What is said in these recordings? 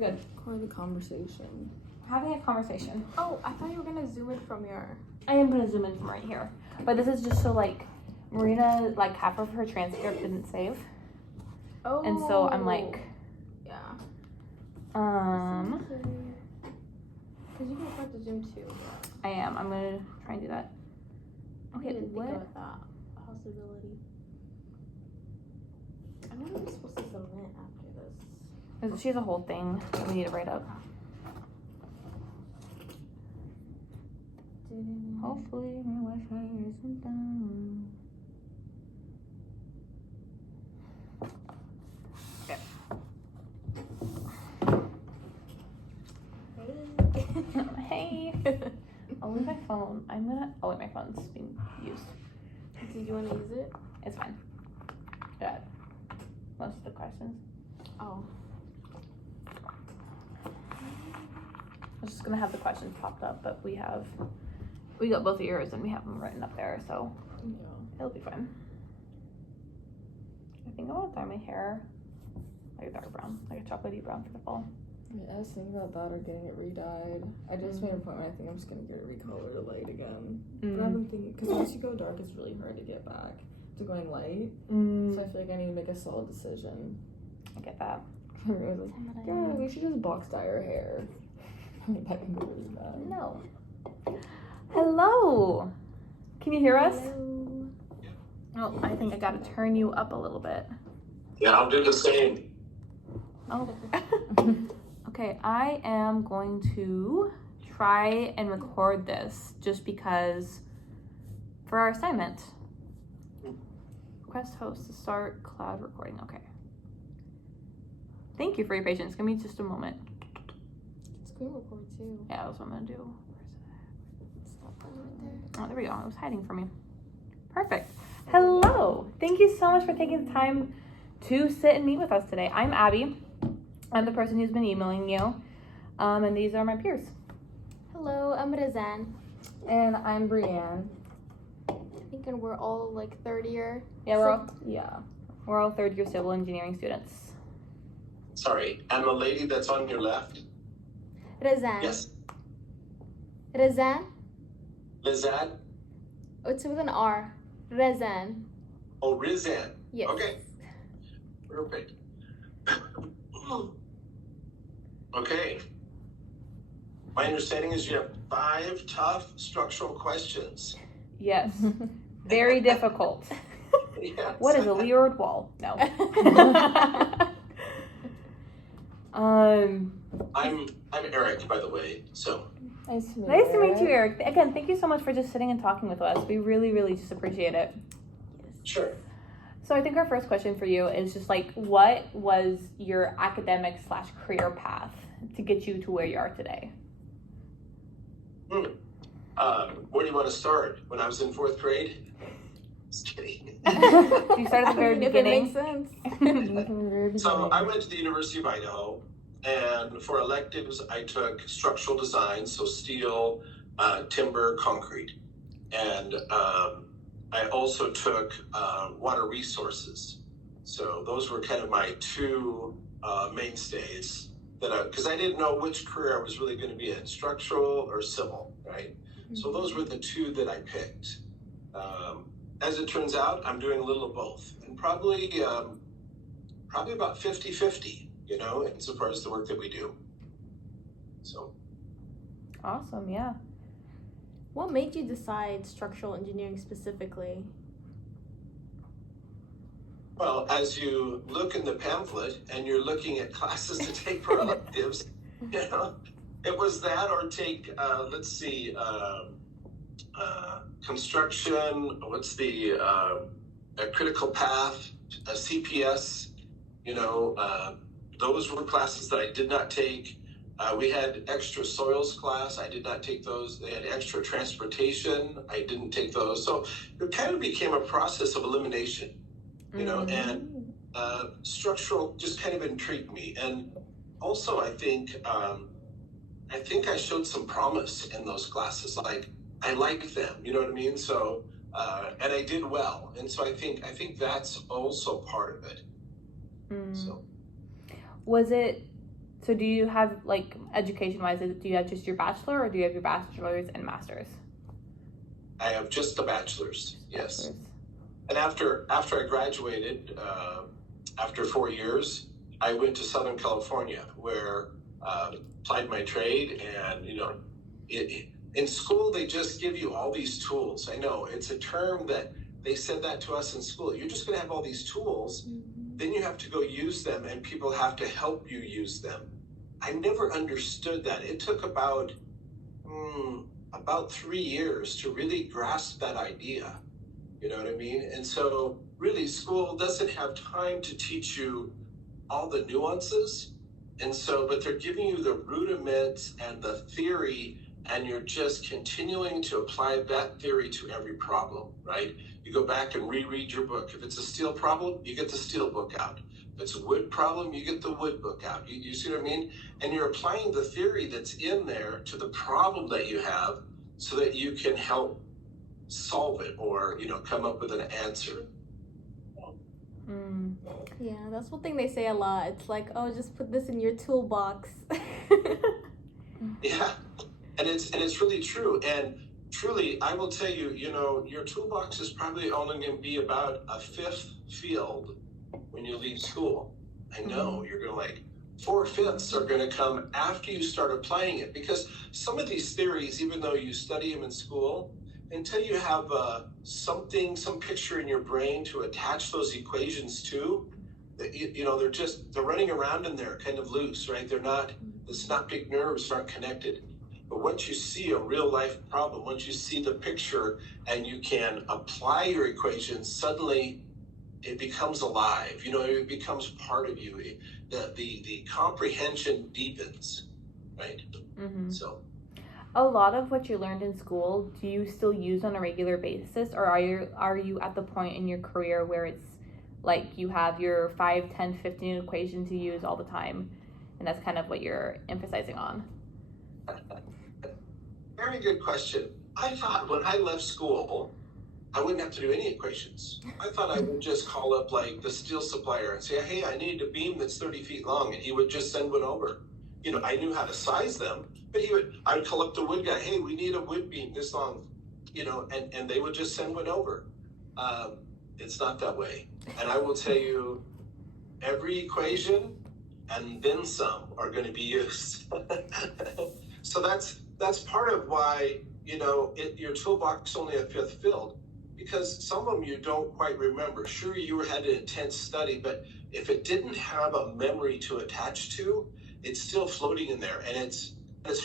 good. Quite a conversation. Having a conversation. Oh, I thought you were gonna zoom in from your... I am gonna zoom in from right here. But this is just so like, Marina, like half of her transcript didn't save. Oh. And so I'm like, Yeah. um, Because you can afford to zoom too. I am. I'm gonna try and do that. I Okay, didn't what? think about that possibility. I wonder if we're supposed to submit after this. She has a whole thing that we need to write up. Hopefully my Wi-Fi isn't down. Hey. Hey. I'll leave my phone. Oh wait, my phone's being used. Did you want to use it? It's fine. Got most of the questions. Oh. I was just gonna have the questions popped up, but we got both of yours and we have them written up there, so Yeah. it'll be fine. I think I want to dye my hair like a dark brown, like a chocolatey brown for the fall. I was thinking about that or getting it re-dyed. I just made an appointment. I think I'm just gonna get it recolored to light again. But I've been thinking, because once you go dark, it's really hard to get back to going light. So I feel like I need to make a solid decision. I get that. Yeah, we should just box dye our hair. That can be really bad. No. Hello. Can you hear us? Hello. Oh, I think I gotta turn you up a little bit. Yeah, I'll do the same. Oh. Okay, I am going to try and record this just because for our assignment. Request host to start cloud recording. Okay. Thank you for your patience. Give me just a moment. Screen record too. Yeah, that's what I'm gonna do. Stop that right there. Oh, there we go. It was hiding from me. Perfect. Hello. Thank you so much for taking the time to sit and meet with us today. I'm Abby. I'm the person who's been emailing you. And these are my peers. Hello, I'm Razan. And I'm Brienne. I think we're all like third year. Yeah, Yeah. we're all third year civil engineering students. Sorry, and the lady that's on your left? Razan. Yes, Razan? Lizette? Oh, it's with an R. Razan. Oh, Rizan. Yes. Okay, perfect. Okay. My understanding is you have 5 tough structural questions. Yes. Very difficult. Yes. What is a leeward wall? No. I'm Eric, by the way. So Nice to meet you. Nice to meet you, Eric. Again, thank you so much for just sitting and talking with us. We really, really just appreciate it. sure. So I think our first question for you is just like, what was your academic / career path to get you to where you are today? Where do you want to start? When I was in 4th grade? Just kidding. Do you start at the very If it makes beginning? sense. So I went to the University of Idaho, and for electives, I took structural design, so steel, timber, concrete. And I also took water resources. So those were kind of my 2 mainstays because I didn't know which career I was really going to be in, structural or civil, right? So those were the 2 that I picked. As it turns out, I'm doing a little of both, and probably about 50-50, insofar as the work that we do. So. Awesome, yeah. What made you decide structural engineering specifically? Well, as you look in the pamphlet and you're looking at classes to take for electives, it was that or take, construction, what's the a critical path, a CPS, those were classes that I did not take. We had extra soils class. I did not take those. They had extra transportation. I didn't take those. So it kind of became a process of elimination, and structural just kind of intrigued me. And also I think I showed some promise in those classes. Like I liked them, you know what I mean? So, and I did well. And so I think that's also part of it. Mm. So. Was it So do you have, like, education-wise, do you have just your bachelor, or do you have your bachelor's and master's? I have just a bachelor's, yes. Bachelor's. And after I graduated, after 4 years, I went to Southern California, where applied my trade, and in school they just give you all these tools. I know it's a term that they said that to us in school. You're just going to have all these tools, then you have to go use them, and people have to help you use them. I never understood that. It took about 3 years to really grasp that idea. You know what I mean? And so really school doesn't have time to teach you all the nuances. And so, but they're giving you the rudiments and the theory, and you're just continuing to apply that theory to every problem, right? You go back and reread your book. If it's a steel problem, you get the steel book out. If it's a wood problem, you get the wood book out. You see what I mean? And you're applying the theory that's in there to the problem that you have, so that you can help solve it, or come up with an answer. Yeah, that's one thing they say a lot. It's like, oh, just put this in your toolbox. Yeah, and it's really true. And truly, I will tell you, your toolbox is probably only going to be about a fifth filled when you leave school. I know you're going to, like, 4/5 are going to come after you start applying it, because some of these theories, even though you study them in school, until you have some picture in your brain to attach those equations to, they're running around in there kind of loose, right? The synaptic nerves aren't connected. But once you see a real life problem, once you see the picture and you can apply your equations, suddenly it becomes alive. It becomes part of you. The comprehension deepens, right? So a lot of what you learned in school, do you still use on a regular basis, or are you at the point in your career where it's like you have your 5, 10, 15 equations you use all the time, and that's kind of what you're emphasizing on? Very good question. I thought when I left school, I wouldn't have to do any equations. I thought I would just call up, like, the steel supplier and say, hey, I need a beam that's 30 feet long, and he would just send one over. I knew how to size them, but I would call up the wood guy, hey, we need a wood beam this long, and they would just send one over. It's not that way. And I will tell you, every equation and then some are going to be used. So that's part of why, your toolbox is only a fifth filled, because some of them you don't quite remember. Sure, you had an intense study, but if it didn't have a memory to attach to, it's still floating in there, and it's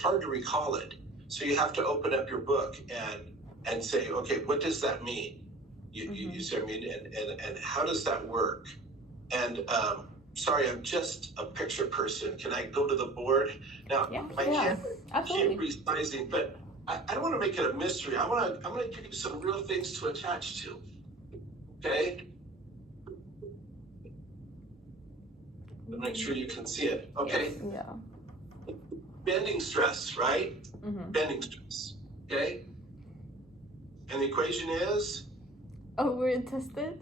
hard to recall it. So you have to open up your book and say, okay, what does that mean? You see what I mean? And how does that work? And sorry, I'm just a picture person. Can I go to the board? Now, I can't resizing, but I don't want to make it a mystery. I'm gonna give you some real things to attach to. Okay? But make sure you can see it. Okay? Yeah. Bending stress, right? Bending stress. Okay? And the equation is? Oh, we're tested?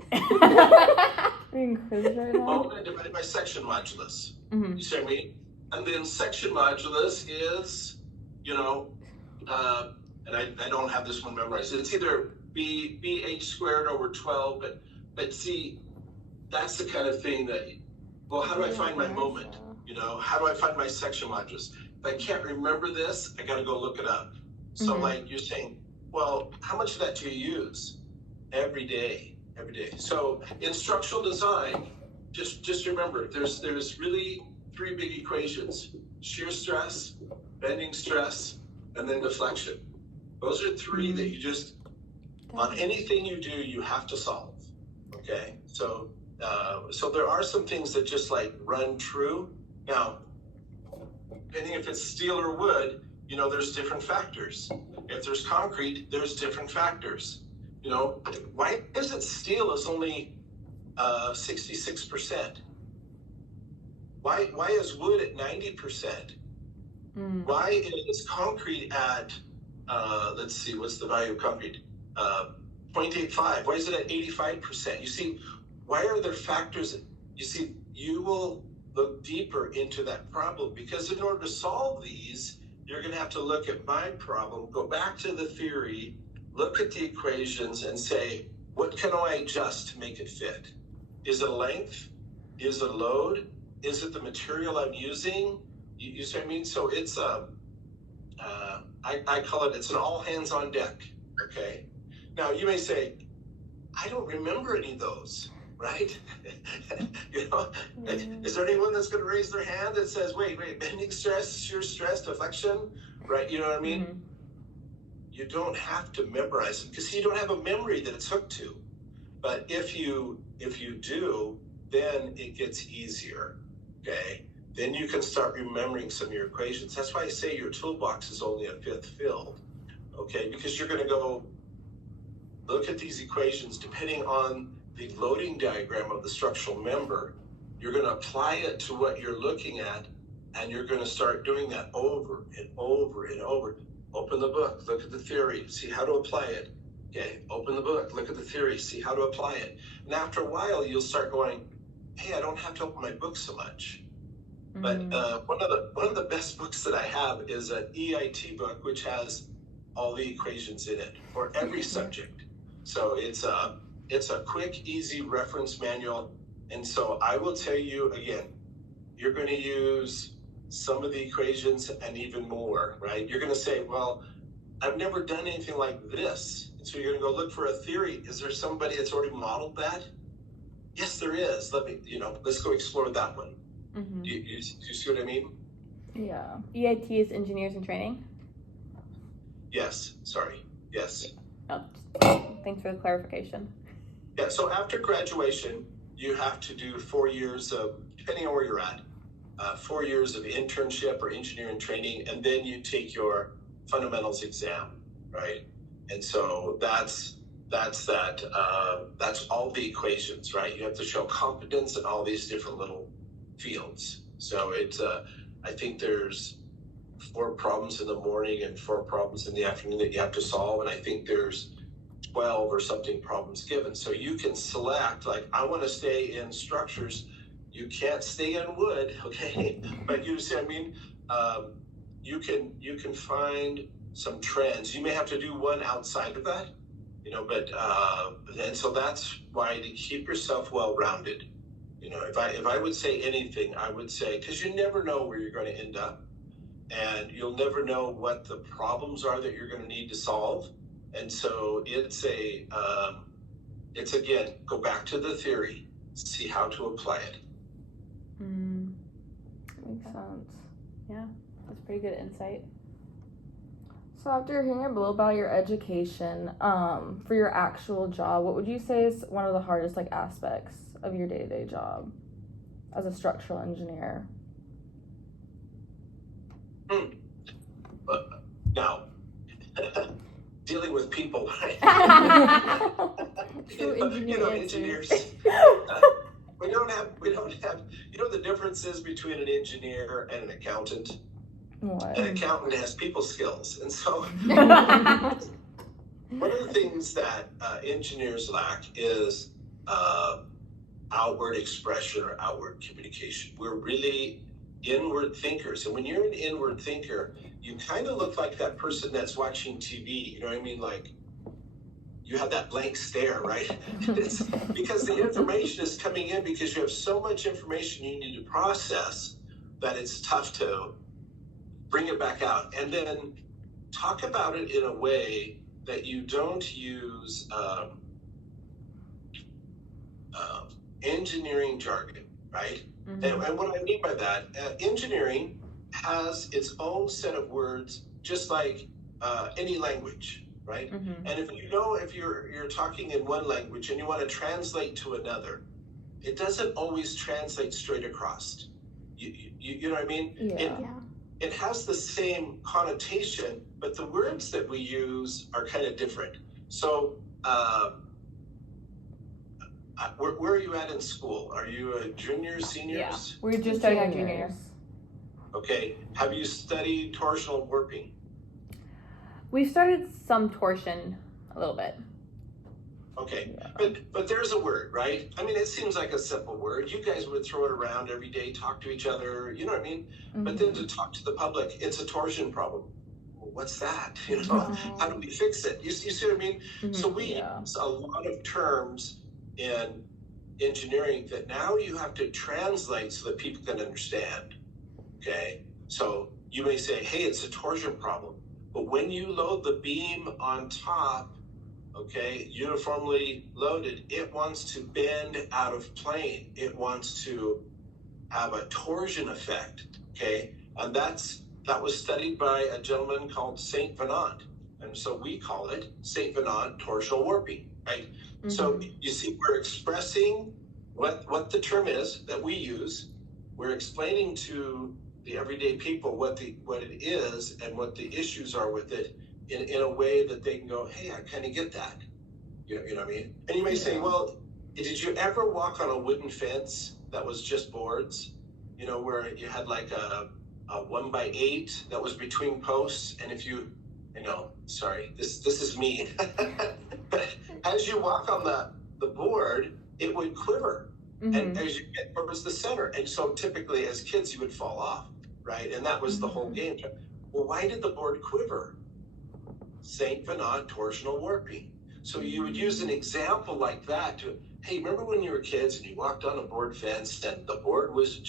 Being quizzed right now. Moment divided by section modulus. You see what I mean? And then section modulus is, and I don't have this one memorized. It's either BH squared over 12, but see, that's the kind of thing that, well, how do I find my moment? How do I find my section modulus? If I can't remember this, I got to go look it up. So like you're saying, well, how much of that do you use? Every day. So in structural design, just remember, there's really 3 big equations: shear stress, bending stress, and then deflection. Those are 3 that you just, on anything you do, you have to solve. Okay, so there are some things that just like run true. Now, depending if it's steel or wood, there's different factors. If there's concrete, there's different factors. Why is it steel is only 66%? Why is wood at 90%? Why is concrete at, let's see, what's the value of concrete? 0.85. Why is it at 85%? You see, why are there factors? You see, you will look deeper into that problem, because in order to solve these, you're going to have to look at my problem, go back to the theory, look at the equations, and say, what can I adjust to make it fit? Is it length? Is it load? Is it the material I'm using? You see what I mean? So it's I call it's an all hands on deck. Okay. Now you may say, I don't remember any of those, right? You know, is there anyone that's going to raise their hand that says, wait, bending stress, shear stress, deflection, right? You know what I mean? Mm-hmm. You don't have to memorize it because you don't have a memory that it's hooked to. But if you do, then it gets easier. Okay. Then you can start remembering some of your equations. That's why I say your toolbox is only a fifth filled. Okay, because you're going to go look at these equations depending on the loading diagram of the structural member. You're going to apply it to what you're looking at, and you're going to start doing that over and over and over. Open the book, look at the theory, see how to apply it. Okay, open the book, look at the theory, see how to apply it. And after a while, you'll start going, hey, I don't have to open my book so much. Mm-hmm. But one of the best books that I have is an EIT book, which has all the equations in it for every subject. So it's a quick, easy reference manual. And so I will tell you again, you're going to use some of the equations and even more, right? You're going to say, well, I've never done anything like this. And so you're going to go look for a theory. Is there somebody that's already modeled that? Yes, there is. Let's go explore that one. Mm-hmm. You see what I mean? Yeah. EIT is engineers in training? Yes. Sorry. Yes. Oh, thanks for the clarification. Yeah. So after graduation, you have to do 4 years of, depending on where you're at, 4 years of internship or engineering training, and then you take your fundamentals exam, right? And so that's all the equations, right? You have to show competence in all these different little fields. So it's I think there's 4 problems in the morning and 4 problems in the afternoon that you have to solve, and I think there's 12 or something problems given. So you can select, like, I want to stay in structures. You can't stay in wood, okay? But you see what I mean? You can find some trends. You may have to do one outside of that, but and so that's why, to keep yourself well-rounded. If I would say anything, I would say, because you never know where you're going to end up, and you'll never know what the problems are that you're going to need to solve. And so it's again, go back to the theory, see how to apply it. Makes sense. Yeah, that's pretty good insight. So after hearing a little about your education, for your actual job, what would you say is one of the hardest aspects of your day-to-day job as a structural engineer? Now, dealing with people, right? True engineers. We don't have. The difference is between an engineer and an accountant. What? An accountant has people skills, and so one of the things that engineers lack is outward expression or outward communication. We're really inward thinkers, and when you're an inward thinker, you kind of look like that person that's watching TV. You know what I mean? Like, you have that blank stare, right? It's because the information is coming in because you have so much information you need to process that it's tough to bring it back out. And then talk about it in a way that you don't use engineering jargon, right? Mm-hmm. And what I mean by that, engineering has its own set of words, just like any language, right? Mm-hmm. And if you're talking in one language and you want to translate to another, it doesn't always translate straight across. You know what I mean? Yeah. It has the same connotation, but the words that we use are kind of different. So, where are you at in school? Are you a junior, seniors? Yeah, we're just starting our junior year. Okay. Have you studied torsional warping? We've started some torsion a little bit. Okay, Yeah. but there's a word, right? I mean, it seems like a simple word. You guys would throw it around every day, talk to each other, you know what I mean? But then to talk to the public, it's a torsion problem. Well, what's that? You know, how do we fix it? You see what I mean? So we Yeah. use a lot of terms in engineering that now you have to translate so that people can understand. Okay, so you may say, hey, it's a torsion problem, but when you load the beam on top, okay, uniformly loaded, it wants to bend out of plane. It wants to have a torsion effect, okay? And that was studied by a gentleman called Saint Venant. And so we call it Saint Venant torsional warping, right? So you see, we're expressing what the term is that we use. We're explaining to the everyday people what it is and what the issues are with it in a way that they can go, hey, I kind of get that. You know what I mean? And you may say, well, did you ever walk on a wooden fence that was just boards? You know, where you had like a 1x8 that was between posts, and if you sorry, this is me. But as you walk on the board, it would quiver, and as you get towards the center, and so typically as kids you would fall off, right? And that was the whole game. Well, why did the board quiver? Saint Venant torsional warping. So you would use an example like that to, hey, remember when you were kids and you walked on a board fence and the board was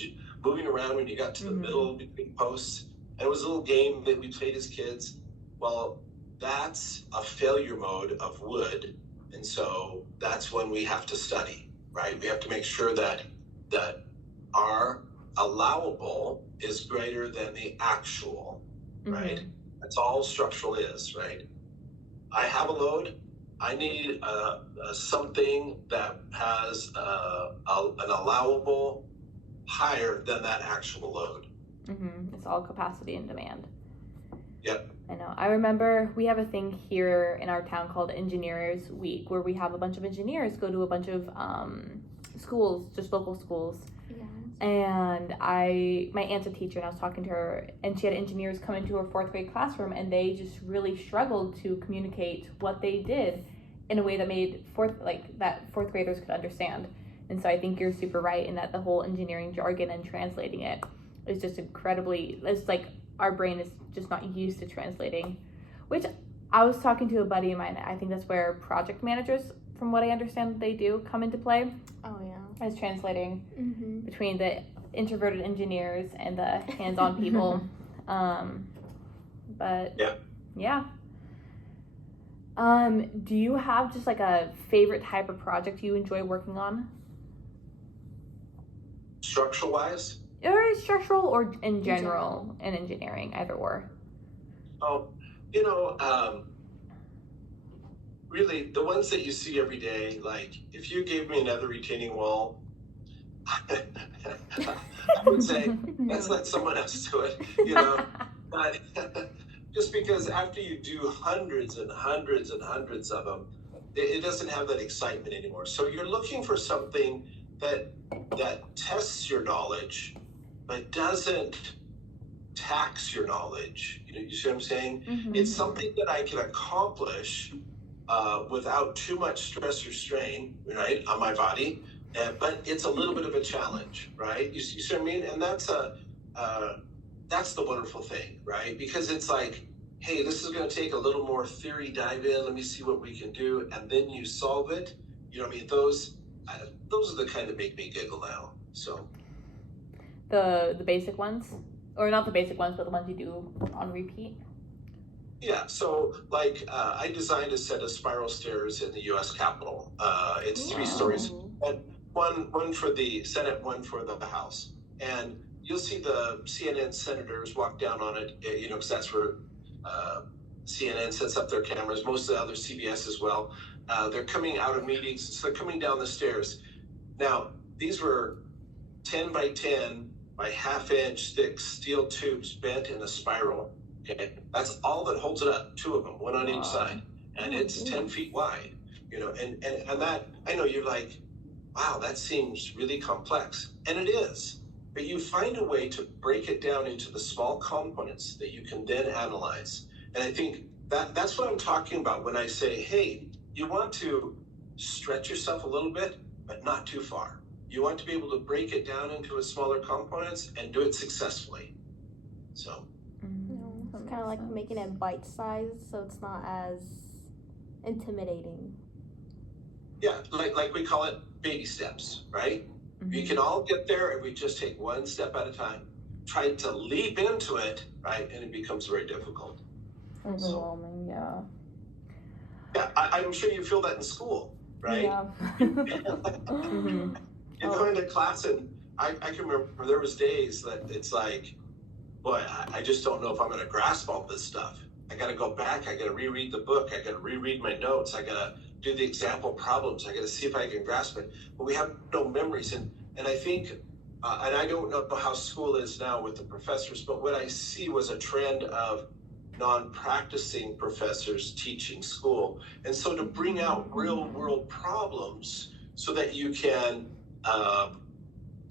moving around when you got to the middle between posts? And it was a little game that we played as kids. Well, that's a failure mode of wood. And so that's when we have to study, right? We have to make sure that our allowable is greater than the actual, right? That's all structural is, right? I have a load. I need something that has an allowable higher than that actual load. It's all capacity and demand. Yep. I know. I remember we have a thing here in our town called Engineers Week, where we have a bunch of engineers go to a bunch of schools, just local schools. And my aunt's a teacher, and I was talking to her, and she had engineers come into her fourth grade classroom, and they just really struggled to communicate what they did in a way that made fourth graders could understand. And so I think you're super right in that the whole engineering jargon and translating it is just incredibly, it's like our brain is just not used to translating, which I was talking to a buddy of mine. I think that's where project managers, from what I understand they do, come into play. Oh yeah. As translating between the introverted engineers and the hands-on people. But yeah. Do you have just like a favorite type of project you enjoy working on? Structural wise? Or structural or in general in engineering, either or. Oh, really, the ones that you see every day, like if you gave me another retaining wall, I would say let's let someone else do it, But just because after you do hundreds and hundreds and hundreds of them, it doesn't have that excitement anymore. So you're looking for something that tests your knowledge, but doesn't tax your knowledge. You see what I'm saying? It's something that I can accomplish without too much stress or strain, right, on my body, but it's a little bit of a challenge, right? You see what I mean? And that's the wonderful thing, right? Because it's like, hey, this is going to take a little more theory dive in. Let me see what we can do, and then you solve it. You know what I mean? Those are the kind that make me giggle now. So the basic ones, or not the basic ones, but the ones you do on repeat. Yeah, so like I designed a set of spiral stairs in the U.S. Capitol. It's 3 stories, and one for the Senate, one for the House. And you'll see the CNN senators walk down on it, because that's where CNN sets up their cameras. Most of the other CBS as well. They're coming out of meetings, so they're coming down the stairs. Now, these were 10 by 10 by ½ inch thick steel tubes bent in a spiral. Okay, that's all that holds it up. 2 of them, one on each side, and it's 10 feet wide. And that, I know you're like, wow, that seems really complex, and it is. But you find a way to break it down into the small components that you can then analyze. And I think that's what I'm talking about when I say, hey, you want to stretch yourself a little bit, but not too far. You want to be able to break it down into its smaller components and do it successfully. So. It's kind of like making it bite-sized, so it's not as intimidating. Yeah, like we call it baby steps, right? We can all get there if we just take one step at a time. Try to leap into it, right? And it becomes very difficult. Overwhelming, yeah. Yeah, I'm sure you feel that in school, right? Yeah. You go into class, and I can remember there was days that it's like, boy, I just don't know if I'm going to grasp all this stuff. I got to go back. I got to reread the book. I got to reread my notes. I got to do the example problems. I got to see if I can grasp it. But we have no memories. And I think, and I don't know how school is now with the professors, but what I see was a trend of non-practicing professors teaching school. And so to bring out real world problems so that you can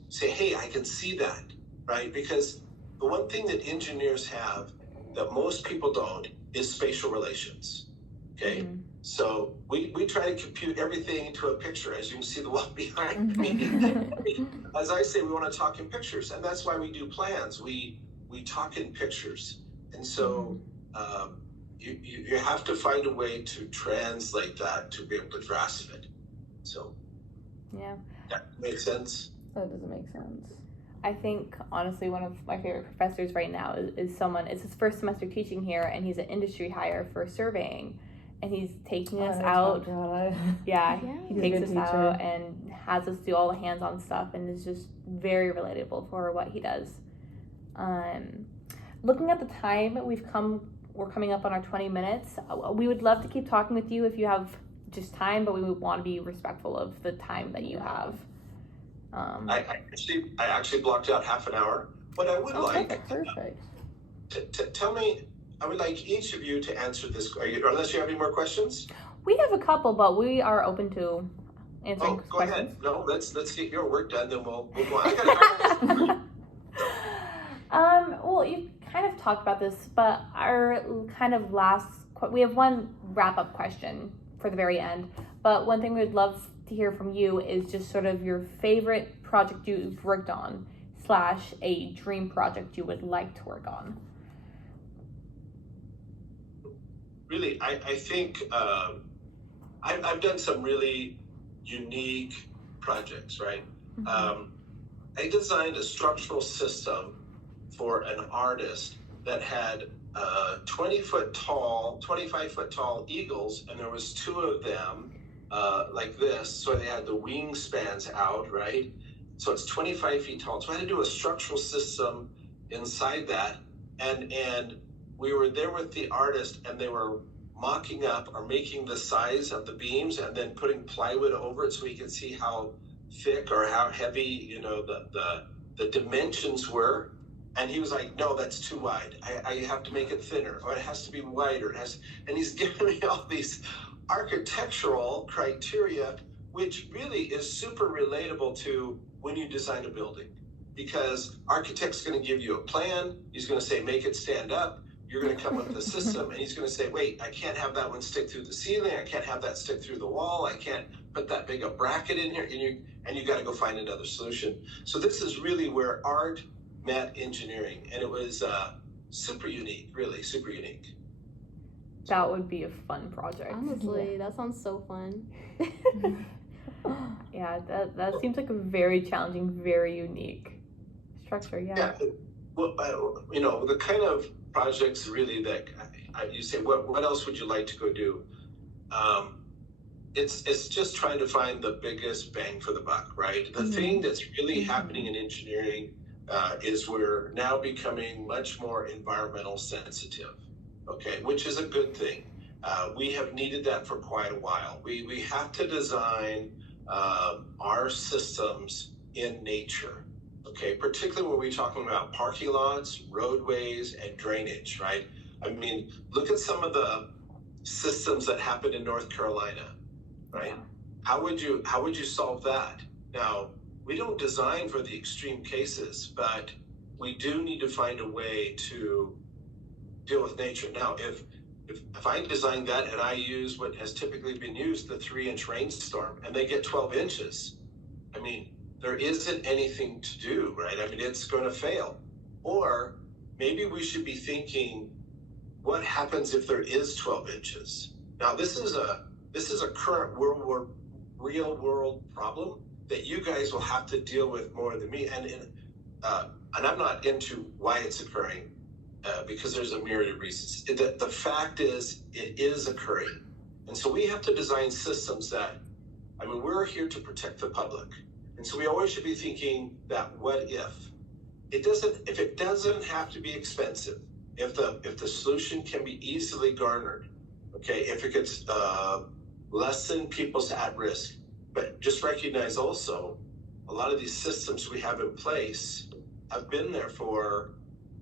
say, hey, I can see that, right? Because the one thing that engineers have that most people don't is spatial relations, okay? So we try to compute everything into a picture, as you can see the wall behind me. As I say, we want to talk in pictures, and that's why we do plans. We talk in pictures. And so you have to find a way to translate that to be able to grasp it. So yeah, that makes sense. That doesn't make sense. I think, honestly, one of my favorite professors right now is someone, it's his first semester teaching here, and he's an industry hire for surveying. And he's taking us out. Yeah, he takes us out and has us do all the hands-on stuff, and is just very relatable for what he does. Looking at the time, we're coming up on our 20 minutes. We would love to keep talking with you if you have just time, but we would want to be respectful of the time that you have. I actually blocked out half an hour. What I would like, perfect. Tell me, I would like each of you to answer this. Unless you have any more questions? We have a couple, but we are open to answering go questions. ahead. No, let's get your work done, then we'll go on. Well, you kind of talked about this, but our kind of we have one wrap-up question for the very end, but one thing we would love to hear from you is just sort of your favorite project you've worked on / a dream project you would like to work on. Really, I think I've done some really unique projects, right? I designed a structural system for an artist that had 20-foot tall, 25-foot tall eagles, and there was 2 of them like this, so they had the wingspans out, right? So it's 25 feet tall. So I had to do a structural system inside that, and we were there with the artist, and they were mocking up or making the size of the beams and then putting plywood over it so we could see how thick or how heavy, the dimensions were. And he was like, no, that's too wide. I have to make it thinner, or it has to be wider. And he's giving me all these architectural criteria, which really is super relatable to when you design a building. Because architect's going to give you a plan. He's going to say, make it stand up. You're going to come up with a system, and he's going to say, wait, I can't have that one stick through the ceiling. I can't have that stick through the wall. I can't put that big a bracket in here. And you got to go find another solution. So this is really where art met engineering, and it was super unique, really super unique. That would be a fun project. Honestly, that sounds so fun. Yeah, that seems like a very challenging, very unique structure. Yeah. Well, the kind of projects really that you say, what else would you like to go do? It's just trying to find the biggest bang for the buck, right? The thing that's really happening in engineering is we're now becoming much more environmental sensitive, okay, which is a good thing. We have needed that for quite a while. We have to design our systems in nature, okay, particularly when we're talking about parking lots, roadways, and drainage, right? I mean, look at some of the systems that happened in North Carolina, right? Yeah. How would you solve that? Now, we don't design for the extreme cases, but we do need to find a way to deal with nature. Now, if if I design that and I use what has typically been used, the 3-inch rainstorm, and they get 12 inches, I mean, there isn't anything to do, right? I mean, it's going to fail. Or maybe we should be thinking, what happens if there is 12 inches? Now, this is a current real world problem that you guys will have to deal with more than me. And I'm not into why it's occurring because there's a myriad of reasons. The fact is, it is occurring. And so we have to design systems that, I mean, we're here to protect the public. And so we always should be thinking that what if? If it doesn't have to be expensive, if the solution can be easily garnered, okay, if it gets lessen people's at risk, but just recognize also a lot of these systems we have in place have been there for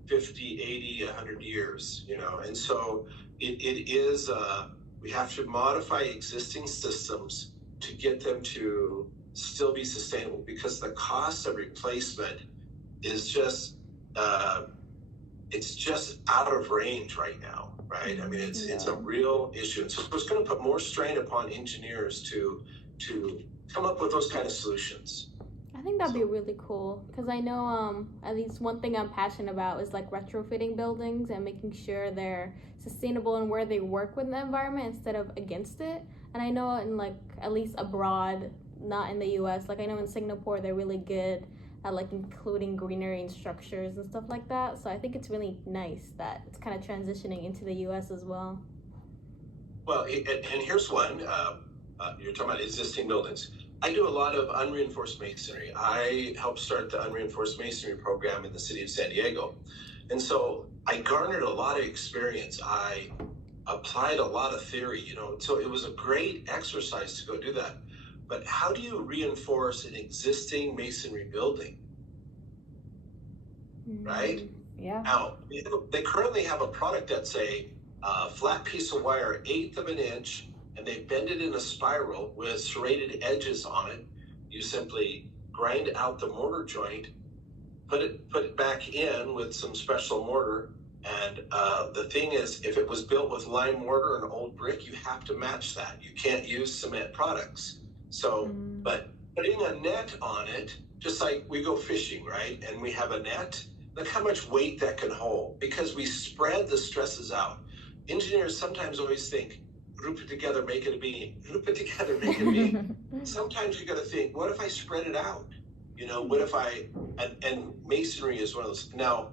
50, 80, 100 years, you know, and so it is, we have to modify existing systems to get them to still be sustainable, because the cost of replacement is just, it's just out of range right now, right? I mean, it's a real issue. And so it's going to put more strain upon engineers to come up with those kind of solutions. I think that'd be really cool, because I know at least one thing I'm passionate about is like retrofitting buildings and making sure they're sustainable and where they work with the environment instead of against it. And I know in like at least abroad, not in the US, like I know in Singapore they're really good at like including greenery in structures and stuff like that. So I think it's really nice that it's kind of transitioning into the US as well. Well, and here's one, you're talking about existing buildings. I do a lot of unreinforced masonry. I helped start the unreinforced masonry program in the city of San Diego. And so I garnered a lot of experience. I applied a lot of theory, you know, so it was a great exercise to go do that. But how do you reinforce an existing masonry building? Right? Yeah. Now, they currently have a product that's a flat piece of wire, 1/8 of an inch, and they bend it in a spiral with serrated edges on it. You simply grind out the mortar joint, put it back in with some special mortar. And the thing is, if it was built with lime mortar and old brick, you have to match that. You can't use cement products. So, but putting a net on it, just like we go fishing, right? And we have a net, look how much weight that can hold, because we spread the stresses out. Engineers sometimes always think, group it together, make it a beam. Group it together, make it a beam. Sometimes you got to think, what if I spread it out? You know, what if and masonry is one of those. Now,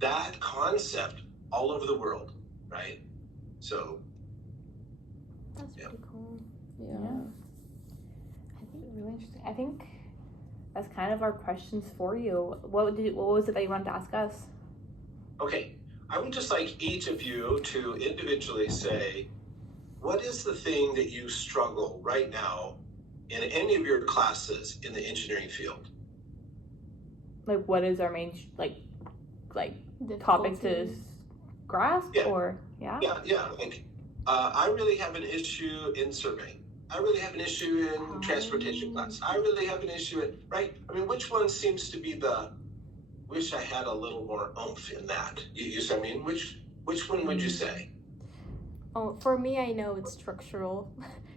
that concept all over the world, right? So, That's pretty cool. Yeah. I think really interesting. I think that's kind of our questions for you. What was it that you wanted to ask us? Okay, I would just like each of you to individually say, what is the thing that you struggle right now in any of your classes in the engineering field? Like, what is our main topic to grasp? Yeah. Or Yeah. Like, I really have an issue in surveying. I really have an issue in transportation class. I really have an issue in, right? I mean, which one seems to be the, wish I had a little more oomph in that? You see what I mean? Which one would you say? Oh, for me, I know it's structural,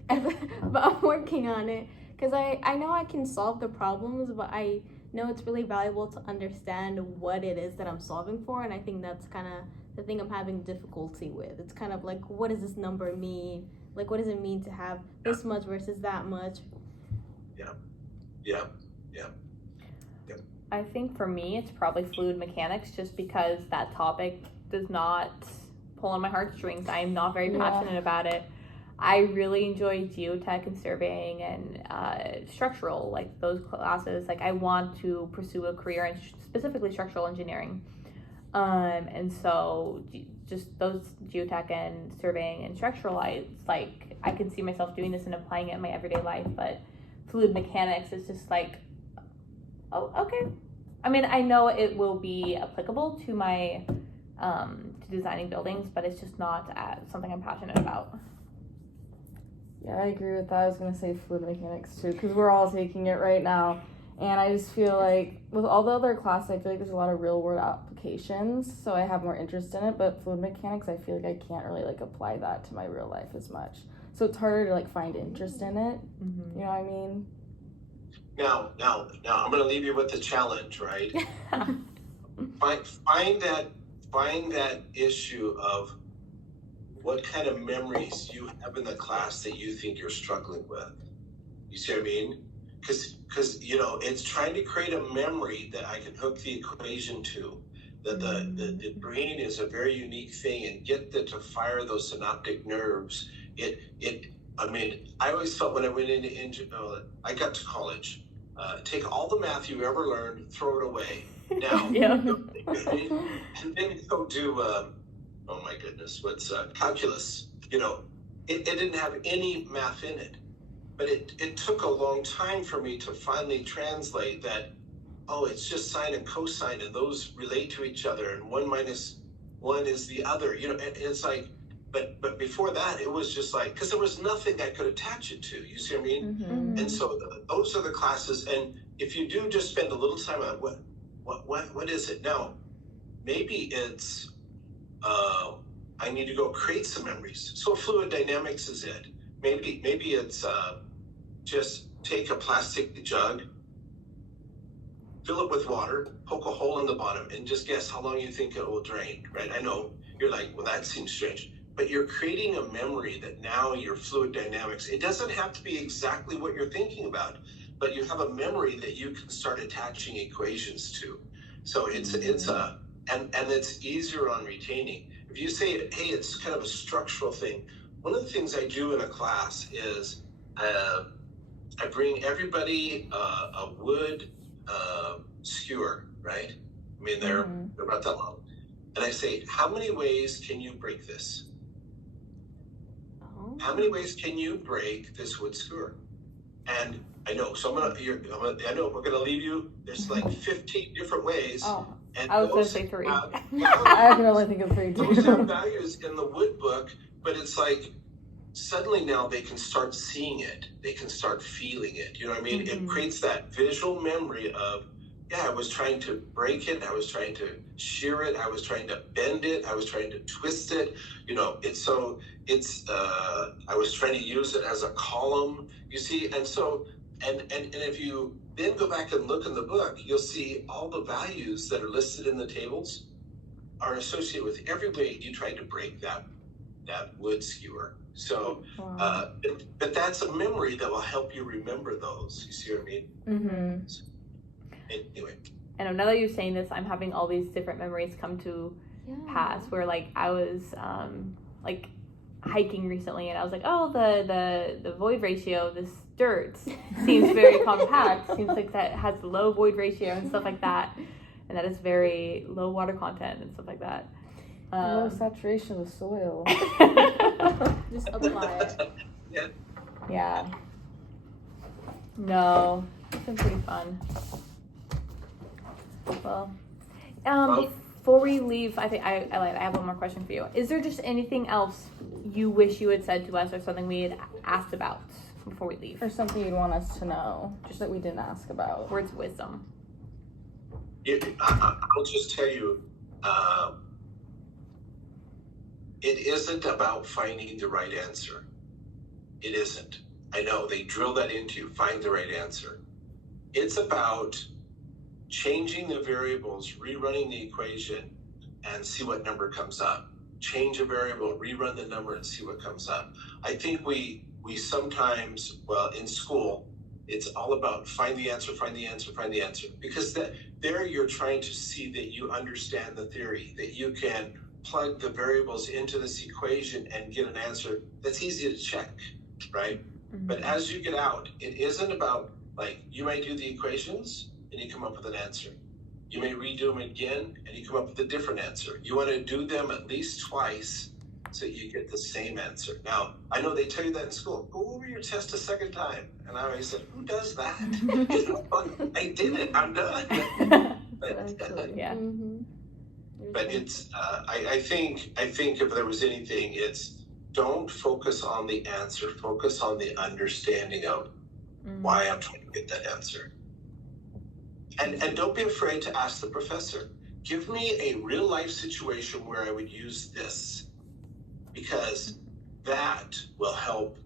but I'm working on it, because I know I can solve the problems, but I know it's really valuable to understand what it is that I'm solving for, and I think that's kind of the thing I'm having difficulty with. It's kind of like, what does this number mean? Like, what does it mean to have this much versus that much? Yeah. I think for me, it's probably fluid mechanics, just because that topic does not pull on my heartstrings. I'm not very passionate about it. I really enjoy geotech and surveying and structural, like those classes. Like, I want to pursue a career in specifically structural engineering. And so just those geotech and surveying and structural, I can see myself doing this and applying it in my everyday life. But fluid mechanics is just like, oh, okay. I mean, I know it will be applicable to my to designing buildings, but it's just not something I'm passionate about. Yeah, I agree with that. I was going to say fluid mechanics too, because we're all taking it right now. And I just feel like with all the other classes, I feel like there's a lot of real world applications, so I have more interest in it. But fluid mechanics, I feel like I can't really like apply that to my real life as much. So it's harder to like find interest in it. Mm-hmm. You know what I mean? Now, I'm going to leave you with the challenge, right? Find that issue of what kind of memories you have in the class that you think you're struggling with. You see what I mean? Because it's trying to create a memory that I can hook the equation to. That the brain is a very unique thing, and get that to fire those synaptic nerves. I always felt when I went I got to college, take all the math you ever learned, throw it away. Now, and then go do, oh my goodness, what's calculus? It didn't have any math in it. But it took a long time for me to finally translate that, it's just sine and cosine, and those relate to each other, and 1 minus 1 is the other. And it's like, but before that, it was just like, because there was nothing I could attach it to. You see what I mean? Mm-hmm. And so those are the classes. And if you do just spend a little time on what is it? Now, maybe it's, I need to go create some memories. So fluid dynamics is it. Maybe it's just take a plastic jug, fill it with water, poke a hole in the bottom, and just guess how long you think it will drain, right? I know you're like, well, that seems strange. But you're creating a memory that now your fluid dynamics, it doesn't have to be exactly what you're thinking about, but you have a memory that you can start attaching equations to. So it's easier on retaining. If you say, hey, it's kind of a structural thing, one of the things I do in a class is I bring everybody a wood skewer, right? I mean, they're about that long. And I say, how many ways can you break this? How many ways can you break this wood skewer? And I know, so I know we're gonna leave you. There's like 15 different ways. Oh, and I was gonna say 3. I can only think of 3 too. Those have values in the wood book, but it's like suddenly now they can start seeing it. They can start feeling it. You know what I mean? It creates that visual memory of, I was trying to break it. I was trying to shear it. I was trying to bend it. I was trying to twist it. I was trying to use it as a column, you see? And so, and if you then go back and look in the book, you'll see all the values that are listed in the tables are associated with every way you tried to break that wood skewer. So, but that's a memory that will help you remember those. You see what I mean? Mm-hmm. So, anyway. And now that you're saying this, I'm having all these different memories come to pass. Where like I was like hiking recently, and I was like, the void ratio, this dirt seems very compact. Seems like that has low void ratio and stuff like that, and that is very low water content and stuff like that. Low saturation of the soil. Just apply it. Yeah. No, it's been pretty fun. Well, before we leave, I think I have one more question for you. Is there just anything else you wish you had said to us, or something we had asked about before we leave? Or something you'd want us to know, just that we didn't ask about? Words of wisdom. I'll just tell you, it isn't about finding the right answer. It isn't. I know they drill that into you, find the right answer. It's about changing the variables, rerunning the equation, and see what number comes up. Change a variable, rerun the number, and see what comes up. I think we sometimes, in school, it's all about find the answer, because there you're trying to see that you understand the theory, that you can plug the variables into this equation and get an answer that's easy to check, right? Mm-hmm. But as you get out, it isn't about, like, you might do the equations and you come up with an answer. You may redo them again and you come up with a different answer. You want to do them at least twice so you get the same answer. Now, I know they tell you that in school. Go over your test a second time. And I always said, who does that? I did it. I'm done. Yeah. But it's, I think if there was anything, it's don't focus on the answer. Focus on the understanding of why I'm trying to get that answer. And don't be afraid to ask the professor, give me a real life situation where I would use this, because that will help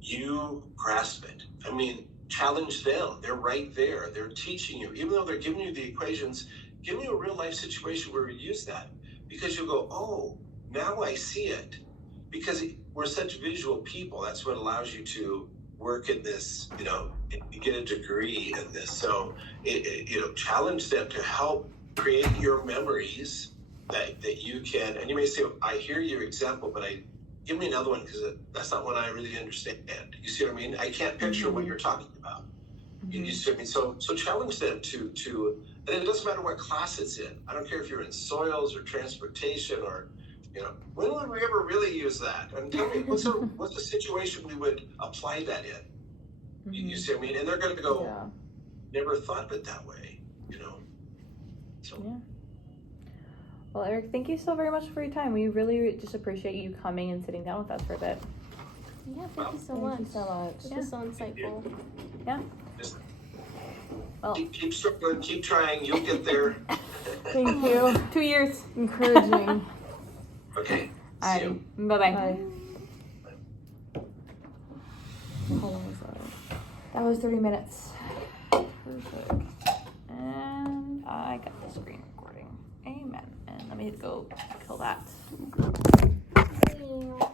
you grasp it. I mean, challenge them. They're right there. They're teaching you. Even though they're giving you the equations, give me a real life situation where we use that, because you'll go, oh, now I see it. Because we're such visual people, that's what allows you to work in this, you get a degree in this. So, challenge them to help create your memories that you can. And you may say, I hear your example, but give me another one, because that's not one I really understand. You see what I mean? I can't picture what you're talking about. You see what I mean? So challenge them to, and it doesn't matter what class it's in. I don't care if you're in soils or transportation or, when would we ever really use that? And tell me, what's the situation we would apply that in? You see what I mean? And they're going to go, never thought of it that way, So. Yeah. Well, Eric, thank you so very much for your time. We really just appreciate you coming and sitting down with us for a bit. Yeah, thank you so much. Thank you so much. This was so insightful. Yeah. Just Well, keep struggling, keep trying, you'll get there. Thank you. 2 years. Encouraging. Okay. All See right. you. Bye-bye. Bye. How long was that? That was 30 minutes. Perfect. And I got the screen recording. Amen. And let me go kill that. Yeah.